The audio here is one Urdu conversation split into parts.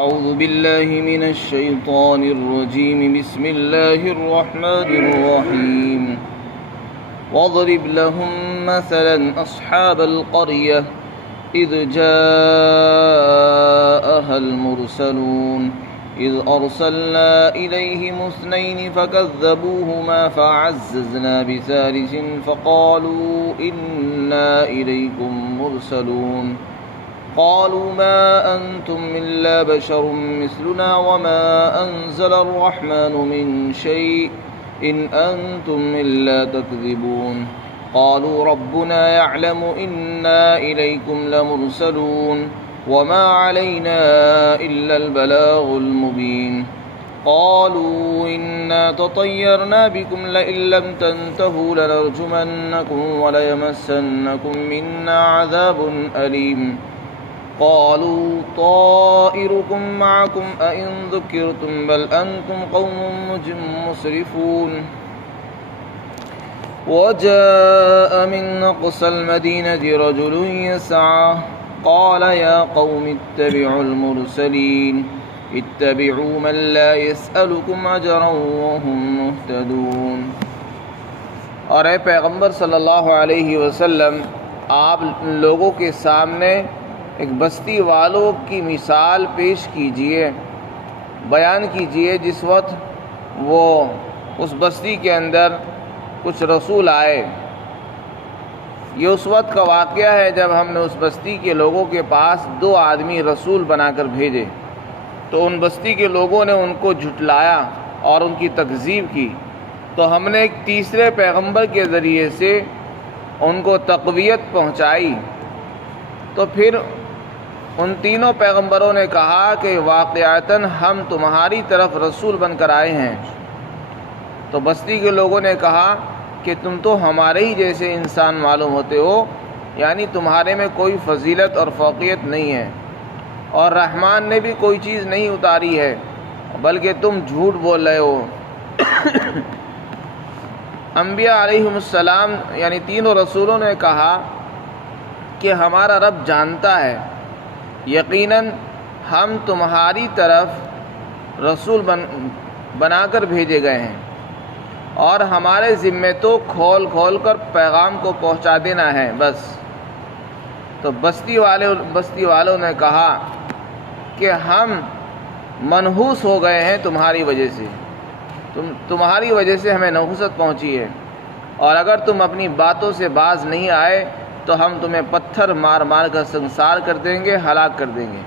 أعوذ بالله من الشيطان الرجيم. بسم الله الرحمن الرحيم. واضرب لهم مثلا أصحاب القرية إذ جاءها المرسلون إذ أرسلنا إليهم اثنين فكذبوهما فعززنا بثالث فقالوا إنا إليكم مرسلون قالوا ما أنتم إلا بشر مثلنا وما أنزل الرحمن من شيء إن أنتم إلا تكذبون قالوا ربنا يعلم إنا إليكم لمرسلون وما علينا إلا البلاغ المبين قالوا إنا تطيرنا بكم لئن لم تنتهوا لنرجمنكم وليمسنكم منا عذاب أليم قالوا طائركم معكم أئن ذكرتم بل أنتم قوم مسرفون وجاء من أقصى المدينة رجل يسعى قال يا قوم اتبعوا المرسلين اتبعوا من لا يسألكم أجرا وهم مهتدون. اور اے پیغمبر صلی اللہ علیہ وسلم، آپ لوگوں کے سامنے ایک بستی والوں کی مثال پیش کیجئے، بیان کیجئے جس وقت وہ اس بستی کے اندر کچھ رسول آئے. یہ اس وقت کا واقعہ ہے جب ہم نے اس بستی کے لوگوں کے پاس 2 آدمی رسول بنا کر بھیجے، تو ان بستی کے لوگوں نے ان کو جھٹلایا اور ان کی تکذیب کی. تو ہم نے ایک تیسرے پیغمبر کے ذریعے سے ان کو تقویت پہنچائی. تو پھر ان تینوں پیغمبروں نے کہا کہ واقعتاً ہم تمہاری طرف رسول بن کر آئے ہیں. تو بستی کے لوگوں نے کہا کہ تم تو ہمارے ہی جیسے انسان معلوم ہوتے ہو، یعنی تمہارے میں کوئی فضیلت اور فوقیت نہیں ہے، اور رحمان نے بھی کوئی چیز نہیں اتاری ہے، بلکہ تم جھوٹ بول رہے ہو. انبیاء علیہم السلام یعنی تینوں رسولوں نے کہا کہ ہمارا رب جانتا ہے، یقیناً ہم تمہاری طرف رسول بنا کر بھیجے گئے ہیں، اور ہمارے ذمے تو کھول کھول کر پیغام کو پہنچا دینا ہے بس. تو بستی والوں نے کہا کہ ہم منحوس ہو گئے ہیں تمہاری وجہ سے، تمہاری وجہ سے ہمیں نحوست پہنچی ہے، اور اگر تم اپنی باتوں سے باز نہیں آئے تو ہم تمہیں پتھر مار مار کر سنسار کر دیں گے، ہلاک کر دیں گے،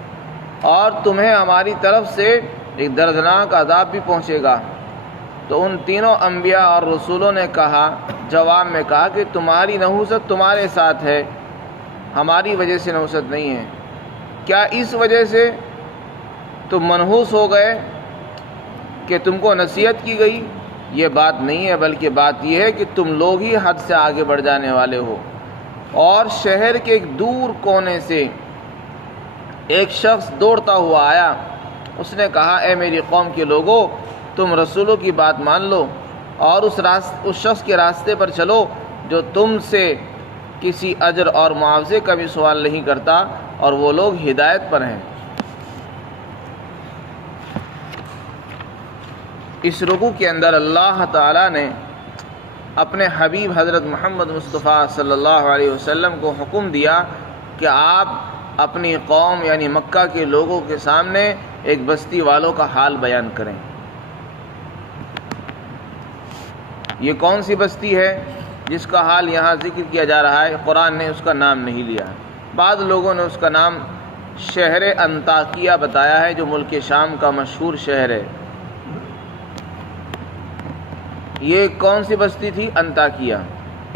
اور تمہیں ہماری طرف سے ایک دردناک عذاب بھی پہنچے گا. تو ان تینوں انبیاء اور رسولوں نے کہا، جواب میں کہا کہ تمہاری نحوست تمہارے ساتھ ہے، ہماری وجہ سے نحوست نہیں ہے. کیا اس وجہ سے تم منحوس ہو گئے کہ تم کو نصیحت کی گئی؟ یہ بات نہیں ہے، بلکہ بات یہ ہے کہ تم لوگ ہی حد سے آگے بڑھ جانے والے ہو. اور شہر کے ایک دور کونے سے ایک شخص دوڑتا ہوا آیا. اس نے کہا، اے میری قوم کے لوگوں، تم رسولوں کی بات مان لو اور اس شخص کے راستے پر چلو جو تم سے کسی اجر اور معاوضے کا بھی سوال نہیں کرتا، اور وہ لوگ ہدایت پر ہیں. اس رکوع کے اندر اللہ تعالیٰ نے اپنے حبیب حضرت محمد مصطفیٰ صلی اللہ علیہ وسلم کو حکم دیا کہ آپ اپنی قوم یعنی مکہ کے لوگوں کے سامنے ایک بستی والوں کا حال بیان کریں. یہ کون سی بستی ہے جس کا حال یہاں ذکر کیا جا رہا ہے؟ قرآن نے اس کا نام نہیں لیا. بعض لوگوں نے اس کا نام شہر انطاکیہ بتایا ہے، جو ملک شام کا مشہور شہر ہے. یہ کون سی بستی تھی؟ انطاکیہ.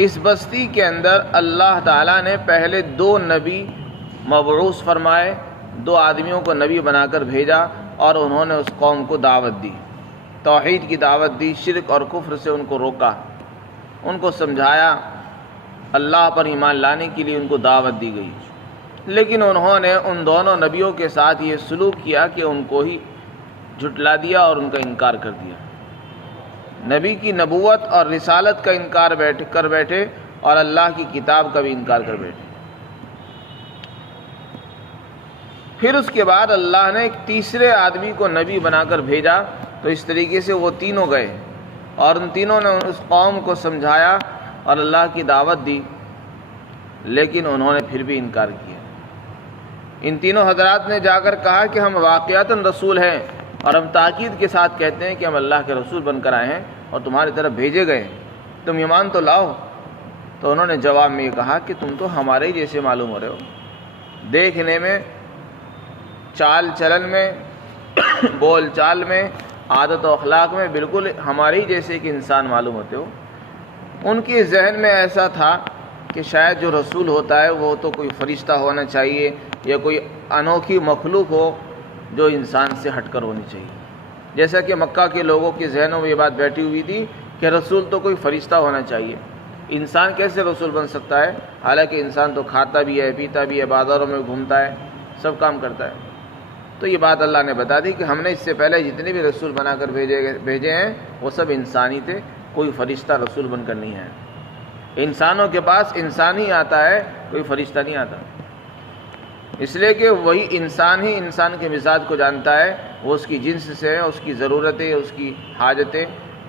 اس بستی کے اندر اللہ تعالیٰ نے پہلے 2 نبی مبعوث فرمائے، 2 آدمیوں کو نبی بنا کر بھیجا، اور انہوں نے اس قوم کو دعوت دی، توحید کی دعوت دی، شرک اور کفر سے ان کو روکا، ان کو سمجھایا، اللہ پر ایمان لانے کے لیے ان کو دعوت دی گئی. لیکن انہوں نے ان دونوں نبیوں کے ساتھ یہ سلوک کیا کہ ان کو ہی جھٹلا دیا اور ان کا انکار کر دیا. نبی کی نبوت اور رسالت کا انکار کر بیٹھے اور اللہ کی کتاب کا بھی انکار کر بیٹھے. پھر اس کے بعد اللہ نے ایک تیسرے آدمی کو نبی بنا کر بھیجا، تو اس طریقے سے وہ تینوں گئے اور ان تینوں نے اس قوم کو سمجھایا اور اللہ کی دعوت دی، لیکن انہوں نے پھر بھی انکار کیا۔ ان تینوں حضرات نے جا کر کہا کہ ہم واقعتاً رسول ہیں اور ہم تاکید کے ساتھ کہتے ہیں کہ ہم اللہ کے رسول بن کر آئے ہیں اور تمہاری طرف بھیجے گئے ہیں، تم ایمان تو لاؤ۔ تو انہوں نے جواب میں یہ کہا کہ تم تو ہمارے ہی جیسے معلوم ہو رہے ہو، دیکھنے میں، چال چلن میں، بول چال میں، عادت و اخلاق میں بالکل ہمارے ہی جیسے کہ انسان معلوم ہوتے ہو۔ ان کے ذہن میں ایسا تھا کہ شاید جو رسول ہوتا ہے وہ تو کوئی فرشتہ ہونا چاہیے یا کوئی انوکھی مخلوق ہو جو انسان سے ہٹ کر ہونی چاہیے، جیسا کہ مکہ کے لوگوں کے ذہنوں میں یہ بات بیٹھی ہوئی تھی کہ رسول تو کوئی فرشتہ ہونا چاہیے، انسان کیسے رسول بن سکتا ہے، حالانکہ انسان تو کھاتا بھی ہے، پیتا بھی ہے، بازاروں میں گھومتا ہے، سب کام کرتا ہے۔ تو یہ بات اللہ نے بتا دی کہ ہم نے اس سے پہلے جتنے بھی رسول بنا کر بھیجے ہیں وہ سب انسانی تھے، کوئی فرشتہ رسول بن کر نہیں ہے۔ انسانوں کے پاس انسان ہی آتا ہے، کوئی فرشتہ نہیں آتا، اس لیے کہ وہی انسان ہی انسان کے مزاج کو جانتا ہے، وہ اس کی جنس سے، اس کی ضرورتیں، اس کی حاجتیں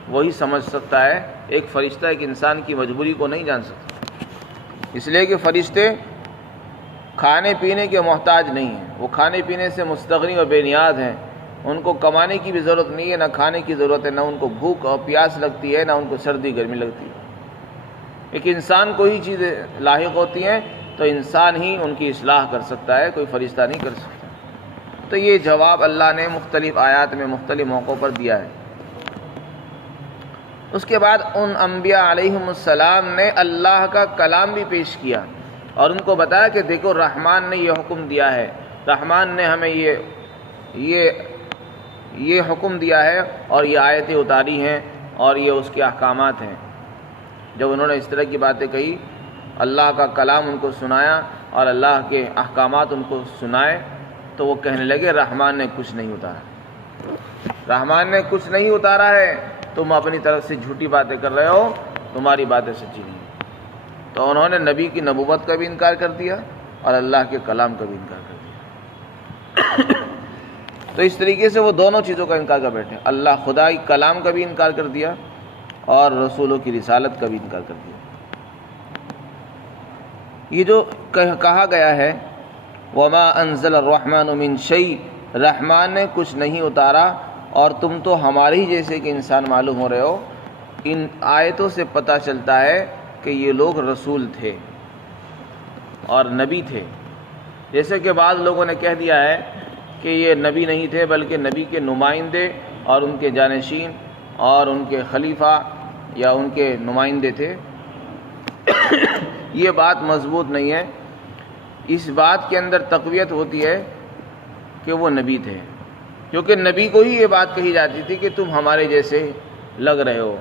وہی سمجھ سکتا ہے، ایک فرشتہ ایک انسان کی مجبوری کو نہیں جان سکتا، اس لیے کہ فرشتے کھانے پینے کے محتاج نہیں ہیں، وہ کھانے پینے سے مستغنی اور بے نیاز ہیں، ان کو کمانے کی بھی ضرورت نہیں ہے، نہ کھانے کی ضرورت ہے، نہ ان کو بھوک اور پیاس لگتی ہے، نہ ان کو سردی گرمی لگتی ہے۔ ایک انسان کو ہی چیزیں لاحق ہوتی ہیں تو انسان ہی ان کی اصلاح کر سکتا ہے، کوئی فرشتہ نہیں کر سکتا۔ تو یہ جواب اللہ نے مختلف آیات میں مختلف موقعوں پر دیا ہے۔ اس کے بعد ان انبیاء علیہم السلام نے اللہ کا کلام بھی پیش کیا اور ان کو بتایا کہ دیکھو رحمان نے یہ حکم دیا ہے، رحمان نے ہمیں یہ حکم دیا ہے اور یہ آیتیں اتاری ہیں اور یہ اس کے احکامات ہیں۔ جب انہوں نے اس طرح کی باتیں کہی، اللہ کا کلام ان کو سنایا اور اللہ کے احکامات ان کو سنائے، تو وہ کہنے لگے رحمان نے کچھ نہیں اتارا، رحمان نے کچھ نہیں اتارا ہے، تم اپنی طرف سے جھوٹی باتیں کر رہے ہو، تمہاری باتیں سچی نہیں۔ تو انہوں نے نبی کی نبوت کا بھی انکار کر دیا اور اللہ کے کلام کا بھی انکار کر دیا۔ تو اس طریقے سے وہ دونوں چیزوں کا انکار کر بیٹھے، اللہ خدا کی کلام کا بھی انکار کر دیا اور رسولوں کی رسالت کا بھی انکار کر دیا۔ یہ جو کہا گیا ہے وما انزل الرحمن من شیء، رحمان نے کچھ نہیں اتارا اور تم تو ہمارے ہی جیسے کہ انسان معلوم ہو رہے ہو، ان آیتوں سے پتہ چلتا ہے کہ یہ لوگ رسول تھے اور نبی تھے۔ جیسے کہ بعض لوگوں نے کہہ دیا ہے کہ یہ نبی نہیں تھے بلکہ نبی کے نمائندے اور ان کے جانشین اور ان کے خلیفہ یا ان کے نمائندے تھے۔ یہ بات مضبوط نہیں ہے، اس بات کے اندر تقویت ہوتی ہے کہ وہ نبی تھے، کیونکہ نبی کو ہی یہ بات کہی جاتی تھی کہ تم ہمارے جیسے لگ رہے ہو،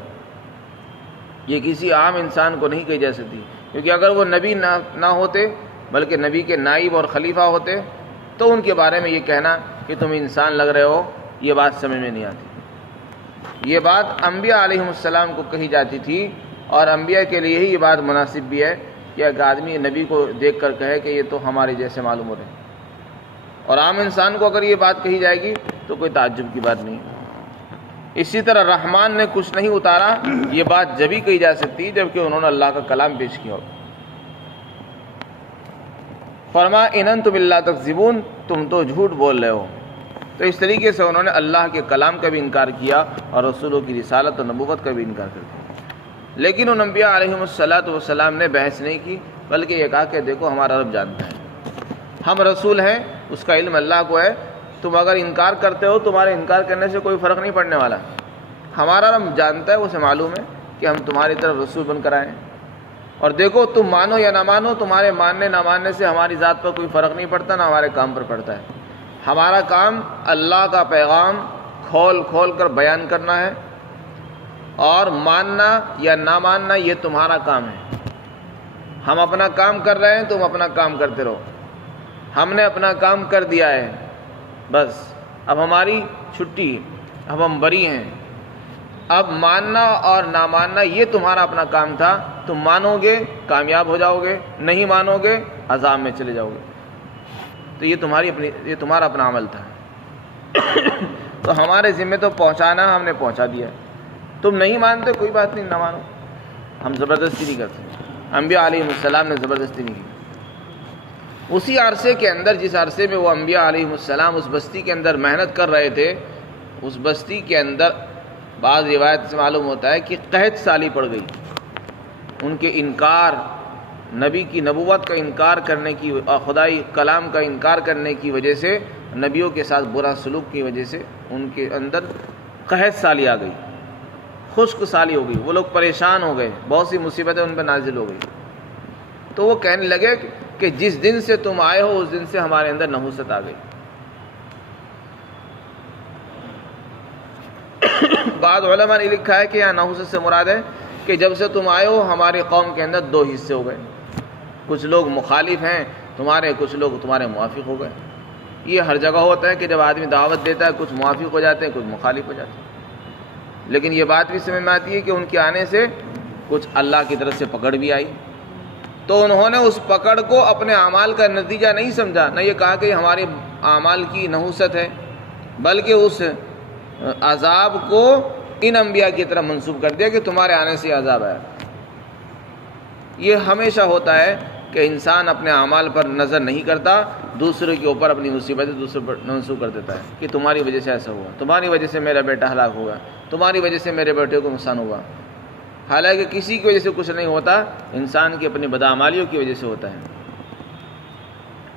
یہ کسی عام انسان کو نہیں کہی جا سکتی، کیونکہ اگر وہ نبی نہ ہوتے بلکہ نبی کے نائب اور خلیفہ ہوتے تو ان کے بارے میں یہ کہنا کہ تم انسان لگ رہے ہو یہ بات سمجھ میں نہیں آتی۔ یہ بات انبیاء علیہم السلام کو کہی جاتی تھی اور انبیاء کے لیے ہی یہ بات مناسب بھی ہے کہ ایک آدمی نبی کو دیکھ کر کہے کہ یہ تو ہمارے جیسے معلوم ہو رہے ہیں، اور عام انسان کو اگر یہ بات کہی جائے گی تو کوئی تعجب کی بات نہیں۔ اسی طرح رحمان نے کچھ نہیں اتارا، یہ بات جبھی کہی جا سکتی ہے جبکہ انہوں نے اللہ کا کلام پیش کیا ہو۔ فرما ان انتم الا تکذبون، تم تو جھوٹ بول رہے ہو۔ تو اس طریقے سے انہوں نے اللہ کے کلام کا بھی انکار کیا اور رسولوں کی رسالت اور نبوت کا بھی انکار کر دیا۔ لیکن ان انبیاء علیہم السلام نے بحث نہیں کی، بلکہ یہ کہا کہ دیکھو ہمارا رب جانتا ہے، ہم رسول ہیں، اس کا علم اللہ کو ہے، تم اگر انکار کرتے ہو تمہارے انکار کرنے سے کوئی فرق نہیں پڑنے والا، ہمارا رب جانتا ہے، اسے معلوم ہے کہ ہم تمہاری طرف رسول بن کر آئے ہیں، اور دیکھو تم مانو یا نہ مانو، تمہارے ماننے نہ ماننے سے ہماری ذات پر کوئی فرق نہیں پڑتا، نہ ہمارے کام پر پڑتا ہے۔ ہمارا کام اللہ کا پیغام کھول کھول کر بیان کرنا ہے، اور ماننا یا نہ ماننا یہ تمہارا کام ہے۔ ہم اپنا کام کر رہے ہیں، تم اپنا کام کرتے رہو، ہم نے اپنا کام کر دیا ہے، بس اب ہماری چھٹی، اب ہم بری ہیں۔ اب ماننا اور نہ ماننا یہ تمہارا اپنا کام تھا، تم مانو گے کامیاب ہو جاؤ گے، نہیں مانو گے عذاب میں چلے جاؤ گے۔ تو یہ تمہارا اپنا عمل تھا تو ہمارے ذمے تو پہنچانا، ہم نے پہنچا دیا. تم نہیں مانتے کوئی بات نہیں، نہ مانو، ہم زبردستی نہیں کرتے. انبیاء علیہ السلام نے زبردستی نہیں کی. اسی عرصے کے اندر، جس عرصے میں وہ انبیاء علیہ السلام اس بستی کے اندر محنت کر رہے تھے، اس بستی کے اندر بعض روایت سے معلوم ہوتا ہے کہ قحط سالی پڑ گئی. ان کے انکار، نبی کی نبوت کا انکار کرنے کی اور خدائی کلام کا انکار کرنے کی وجہ سے، نبیوں کے ساتھ برا سلوک کی وجہ سے ان کے اندر قحط سالی آ گئی، خشک سالی ہو گئی. وہ لوگ پریشان ہو گئے، بہت سی مصیبتیں ان پہ نازل ہو گئی. تو وہ کہنے لگے کہ جس دن سے تم آئے ہو اس دن سے ہمارے اندر نحوست آ گئی. بعض علماء نے لکھا ہے کہ یہاں نحوست سے مراد ہے کہ جب سے تم آئے ہو ہماری قوم کے اندر دو حصے ہو گئے، کچھ لوگ مخالف ہیں تمہارے، کچھ لوگ تمہارے موافق ہو گئے. یہ ہر جگہ ہوتا ہے کہ جب آدمی دعوت دیتا ہے کچھ موافق ہو جاتے ہیں، کچھ مخالف ہو جاتے ہیں. لیکن یہ بات بھی سمجھ میں آتی ہے کہ ان کے آنے سے کچھ اللہ کی طرف سے پکڑ بھی آئی، تو انہوں نے اس پکڑ کو اپنے اعمال کا نتیجہ نہیں سمجھا، نہ یہ کہا کہ ہمارے اعمال کی نحوست ہے، بلکہ اس عذاب کو ان انبیاء کی طرف منسوب کر دیا کہ تمہارے آنے سے عذاب آیا. یہ ہمیشہ ہوتا ہے کہ انسان اپنے اعمال پر نظر نہیں کرتا، دوسروں کے اوپر اپنی مصیبتیں دوسروں پر منسوب کر دیتا ہے کہ تمہاری وجہ سے ایسا ہوا، تمہاری وجہ سے میرا بیٹا ہلاک ہوا، تمہاری وجہ سے میرے بیٹے کو نقصان ہوا. حالانکہ کسی کی وجہ سے کچھ نہیں ہوتا، انسان کی اپنی بدعمالیوں کی وجہ سے ہوتا ہے.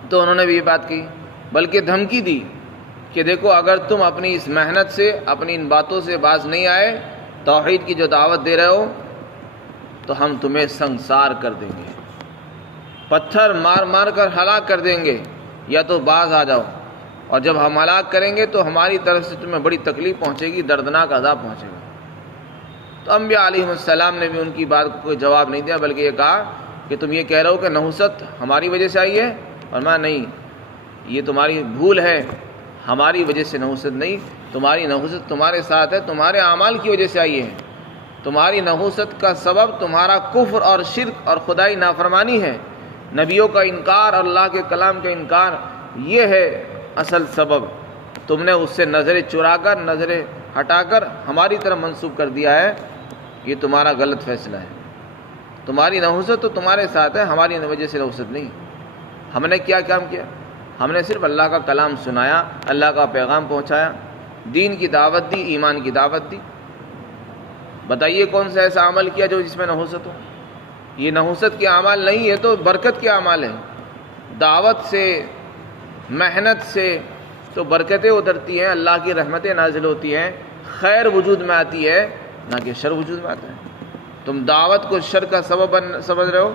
تو انہوں نے بھی یہ بات کی، بلکہ دھمکی دی کہ دیکھو اگر تم اپنی اس محنت سے، اپنی ان باتوں سے باز نہیں آئے، توحید کی جو دعوت دے رہے ہو، تو ہم تمہیں سنسار کر دیں گے، پتھر مار مار کر ہلاک کر دیں گے، یا تو باز آ جاؤ. اور جب ہم ہلاک کریں گے تو ہماری طرف سے تمہیں بڑی تکلیف پہنچے گی، دردناک عذاب پہنچے گا. تو انبیاء علیہ السلام نے بھی ان کی بات کو کوئی جواب نہیں دیا، بلکہ یہ کہا کہ تم یہ کہہ رہے ہو کہ نحوست ہماری وجہ سے آئی ہے، اور میں نہیں، یہ تمہاری بھول ہے، ہماری وجہ سے نحوست نہیں، تمہاری نحوست تمہارے ساتھ ہے، تمہارے اعمال کی وجہ سے آئی ہے. تمہاری نحوست کا سبب تمہارا کفر اور شرک اور خدائی نافرمانی ہے، نبیوں کا انکار اور اللہ کے کلام کا انکار، یہ ہے اصل سبب. تم نے اس سے نظریں چرا کر، نظریں ہٹا کر ہماری طرف منسوب کر دیا ہے. یہ تمہارا غلط فیصلہ ہے. تمہاری نحوست تو تمہارے ساتھ ہے، ہماری وجہ سے نحوست نہیں. ہم نے کیا کام کیا؟ ہم نے صرف اللہ کا کلام سنایا، اللہ کا پیغام پہنچایا، دین کی دعوت دی، ایمان کی دعوت دی. بتائیے کون سا ایسا عمل کیا جو جس میں نحوست ہو؟ یہ نحوست کے اعمال نہیں ہے تو برکت کے اعمال ہیں. دعوت سے، محنت سے تو برکتیں اترتی ہیں، اللہ کی رحمتیں نازل ہوتی ہیں، خیر وجود میں آتی ہے، نہ کہ شر وجود میں آتا ہے. تم دعوت کو شر کا سبب سمجھ رہے ہو،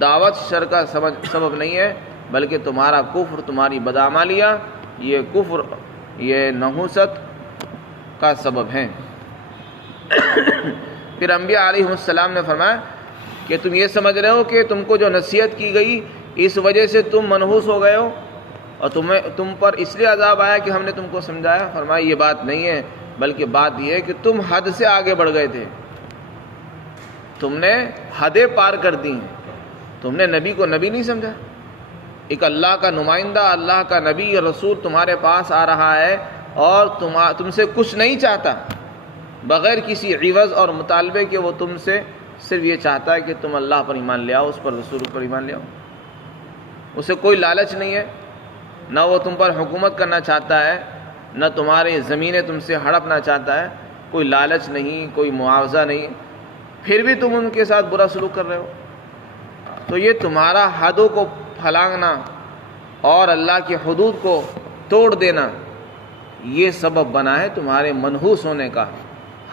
دعوت شر کا سبب نہیں ہے، بلکہ تمہارا کفر، تمہاری بدعمالیاں، یہ کفر، یہ نحوست کا سبب ہیں. پھر انبیاء علیہ السلام نے فرمایا کہ تم یہ سمجھ رہے ہو کہ تم کو جو نصیحت کی گئی اس وجہ سے تم منحوس ہو گئے ہو اور تم پر اس لیے عذاب آیا کہ ہم نے تم کو سمجھایا. فرمایا یہ بات نہیں ہے، بلکہ بات یہ ہے کہ تم حد سے آگے بڑھ گئے تھے، تم نے حدیں پار کر دی ہیں. تم نے نبی کو نبی نہیں سمجھا. ایک اللہ کا نمائندہ، اللہ کا نبی رسول تمہارے پاس آ رہا ہے اور تم سے کچھ نہیں چاہتا، بغیر کسی عوض اور مطالبے کے وہ تم سے صرف یہ چاہتا ہے کہ تم اللہ پر ایمان لے آؤ، اس پر رسول پر ایمان لے آؤ. اسے کوئی لالچ نہیں ہے، نہ وہ تم پر حکومت کرنا چاہتا ہے، نہ تمہاری زمینیں تم سے ہڑپنا چاہتا ہے. کوئی لالچ نہیں، کوئی معاوضہ نہیں، پھر بھی تم ان کے ساتھ برا سلوک کر رہے ہو. تو یہ تمہارا حدوں کو پھلانگنا اور اللہ کی حدود کو توڑ دینا، یہ سبب بنا ہے تمہارے منحوس ہونے کا.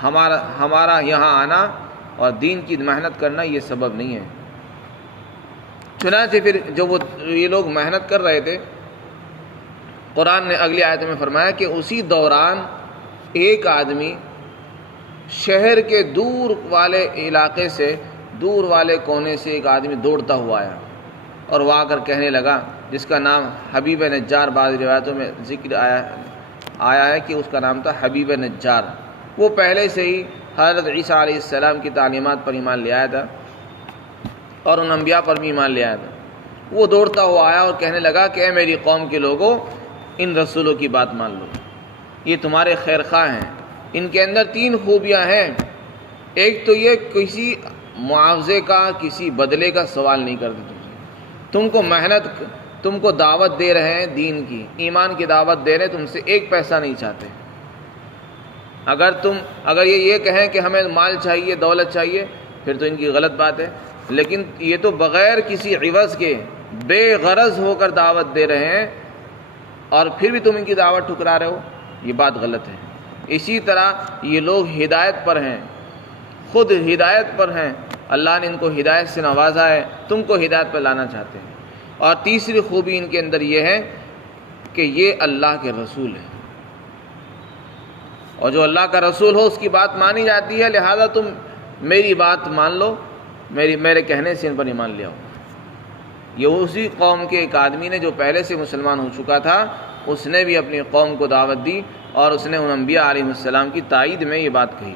ہمارا یہاں آنا اور دین کی محنت کرنا یہ سبب نہیں ہے. چنانچہ پھر جو یہ لوگ محنت کر رہے تھے، قرآن نے اگلی آیت میں فرمایا کہ اسی دوران ایک آدمی شہر کے دور والے علاقے سے، دور والے کونے سے ایک آدمی دوڑتا ہوا آیا اور وہ آ کر کہنے لگا، جس کا نام حبیب نجار، بعض روایتوں میں ذکر آیا ہے کہ اس کا نام تھا حبیب نجار. وہ پہلے سے ہی حضرت عیسیٰ علیہ السلام کی تعلیمات پر ایمان لے آیا تھا اور ان انبیاء پر بھی ایمان لے آیا تھا. وہ دوڑتا ہوا آیا اور کہنے لگا کہ اے میری قوم کے لوگوں، ان رسولوں کی بات مان لو، یہ تمہارے خیر خواہ ہیں، ان کے اندر 3 خوبیاں ہیں۔ ایک تو یہ کسی معاوضے کا، کسی بدلے کا سوال نہیں کرتے، تم کو محنت، تم کو دعوت دے رہے ہیں دین کی، ایمان کی دعوت دے رہے ہیں، تم سے ایک پیسہ نہیں چاہتے۔ اگر یہ کہیں کہ ہمیں مال چاہیے، دولت چاہیے، پھر تو ان کی غلط بات ہے، لیکن یہ تو بغیر کسی عوض کے بے غرض ہو کر دعوت دے رہے ہیں، اور پھر بھی تم ان کی دعوت ٹھکرا رہے ہو، یہ بات غلط ہے۔ اسی طرح یہ لوگ ہدایت پر ہیں، خود ہدایت پر ہیں، اللہ نے ان کو ہدایت سے نوازا ہے، تم کو ہدایت پر لانا چاہتے ہیں۔ اور تیسری خوبی ان کے اندر یہ ہے کہ یہ اللہ کے رسول ہیں، اور جو اللہ کا رسول ہو اس کی بات مانی جاتی ہے، لہذا تم میری بات مان لو، میرے کہنے سے ان پر ایمان لے آؤ۔ یہ اسی قوم کے ایک آدمی نے جو پہلے سے مسلمان ہو چکا تھا، اس نے بھی اپنی قوم کو دعوت دی، اور اس نے ان انبیاء علیہ السلام کی تائید میں یہ بات کہی۔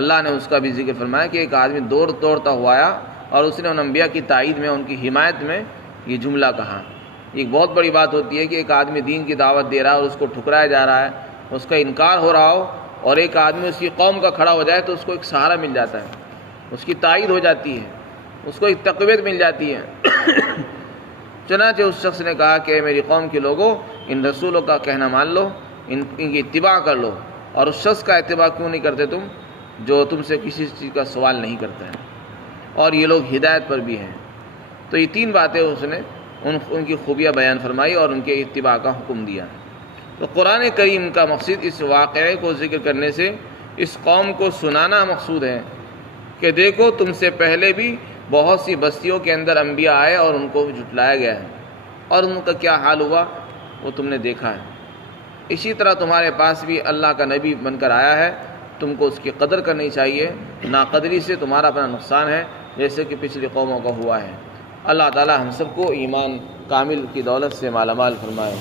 اللہ نے اس کا بھی ذکر فرمایا کہ ایک آدمی دوڑتا ہوا آیا اور اس نے ان انبیاء کی تائید میں، ان کی حمایت میں یہ جملہ کہا۔ ایک بہت بڑی بات ہوتی ہے کہ ایک آدمی دین کی دعوت دے رہا ہے اور اس کو ٹھکرایا جا رہا ہے، اس کا انکار ہو رہا ہو، اور ایک آدمی اس کی قوم کا کھڑا ہو جائے تو اس کو ایک سہارا مل جاتا ہے، اس کی تائید ہو جاتی ہے، اس کو ایک تقویت مل جاتی ہے۔ چنانچہ اس شخص نے کہا کہ میری قوم کے لوگوں، ان رسولوں کا کہنا مان لو، ان کی اتباع کر لو، اور اس شخص کا اتباع کیوں نہیں کرتے تم جو تم سے کسی چیز کا سوال نہیں کرتا ہے، اور یہ لوگ ہدایت پر بھی ہیں۔ تو یہ 3 باتیں اس نے ان کی خوبیاں بیان فرمائی اور ان کے اتباع کا حکم دیا۔ تو قرآن کریم کا مقصد اس واقعے کو ذکر کرنے سے اس قوم کو سنانا مقصود ہے کہ دیکھو تم سے پہلے بھی بہت سی بستیوں کے اندر انبیاء آئے اور ان کو جھٹلایا گیا ہے، اور ان کا کیا حال ہوا وہ تم نے دیکھا ہے۔ اسی طرح تمہارے پاس بھی اللہ کا نبی بن کر آیا ہے، تم کو اس کی قدر کرنی چاہیے، ناقدری سے تمہارا اپنا نقصان ہے، جیسے کہ پچھلی قوموں کا ہوا ہے۔ اللہ تعالی ہم سب کو ایمان کامل کی دولت سے مالا مال فرمائے۔